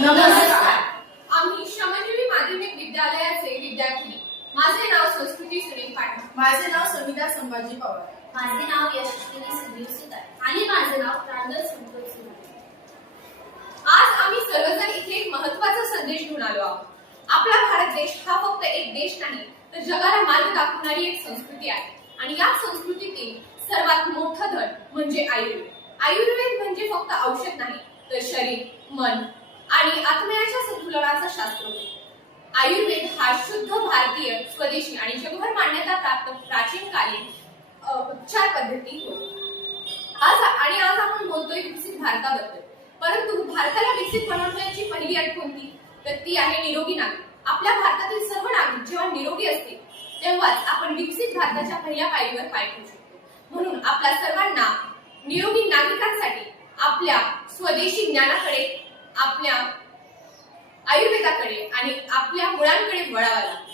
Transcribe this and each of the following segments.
नमस्कार. आम्ही श्रमजीवी माध्यमिक विद्यालयाचे विद्यार्थी. माझे नाव संस्कृती सुनील पाटील. माझे नाव सविता संभाजी पवार. माझे नाव यशस्विनी संजीव सुतार. आणि माझे नाव प्रांजल संतोष सुतार. आज आम्ही सर्वजण इथे एक महत्त्वाचा संदेश घेऊन आलो आहोत. आपला भारत देश हा फक्त एक देश नाही तर जगाला मार्ग दाखवणारी एक संस्कृती आहे. आणि या संस्कृतीतील सर्वात मोठं धन म्हणजे आयुर्वेद. आयुर्वेद म्हणजे फक्त औषध नाही तर शरीर मन आणि आत्म्याच्या संतुलनाचं शास्त्र आयुर्वेद हा शुद्ध भारतीय स्वदेशी आणि जगभर मान्यता प्राप्त प्राचीन कालीन उपचार पद्धती आज आणि आज आपण बोलतोय विकसित भारताबद्दल. परंतु भारताला विकसित बनवण्याची पहिली अट कोणती? तर ती आहे निरोगी नागरिक आपल्या भारतातील सर्व नागरिक जेव्हा निरोगी असतील तेव्हाच आपण विकसित भारताच्या पहिल्या पायरीवर पाय ठेवू शकतो. म्हणून आपल्या सर्वांना निरोगी नागरिकांसाठी आपल्या स्वदेशी ज्ञानाकडे आपल्या आयुर्वेदाकडे आणि आपल्या मुळांकडे वळावा लागतो.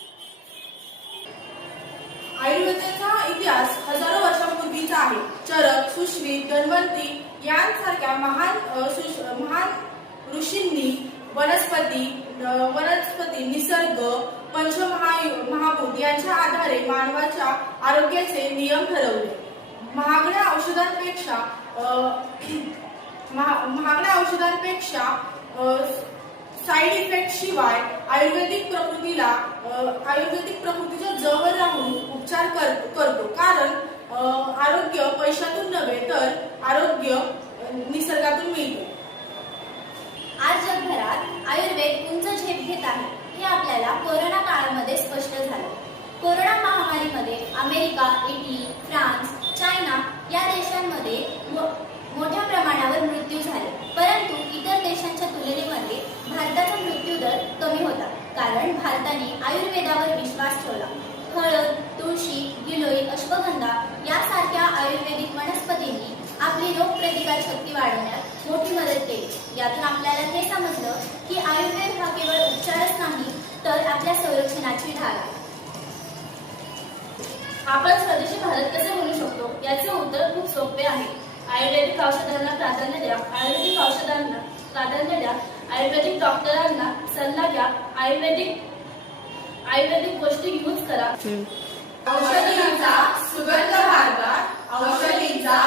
आयुर्वेदाचा इतिहास हजारो वर्षांपूर्वीचा आहे. चरक सुश्री धन्वंती यांसारख्या महान महान ऋषींनी वनस्पती वनस्पती निसर्ग पंचमहायु महाभूत यांच्या आधारे मानवाच्या आरोग्याचे नियम ठरवले. महागड्या औषधांपेक्षा महागड्या औषधांपेक्षा साईड इफेक्ट शिवाय आयुर्वेदिक प्रकृतीला आयुर्वेदिक प्रकृतीच्या जवळ राहून उपचार कर, करतो. कारण आरोग्य पैशातून नव्हे तर आरोग्य निसर्गातून मिळतो. आज जगभरात आयुर्वेद उंच झेप घेत आहे हे आपल्याला कोरोना काळामध्ये स्पष्ट झालं. कोरोना महामारीमध्ये अमेरिका इटली फ्रान्स कारण भारताने आयुर्वेदावर विश्वास ठेवला. हळद तुळशी गिलोई अश्वगंधा यासारख्या आयुर्वेदिक वनस्पतींनी आपली रोगप्रतिकार शक्ती वाढवण्यात मोठी मदत केली. यातून आपल्याला हे समजलं की आयुर्वेद हा केवळ उपचारच नाही तर आपल्या संरक्षणाची ढाल आहे. आपण स्वदेशी भारत कसे म्हणू शकतो? याचे उत्तर खूप सोपे आहे. आयुर्वेदिक औषधांना प्राधान्य द्या. आयुर्वेदिक औषधांना गाजरलेल्या आयुर्वेदिक डॉक्टरांना सल्ला घ्या आयुर्वेदिक आयुर्वेदिक गोष्टी यूज करा. औषधींचा सुगंध भारतात औषधींचा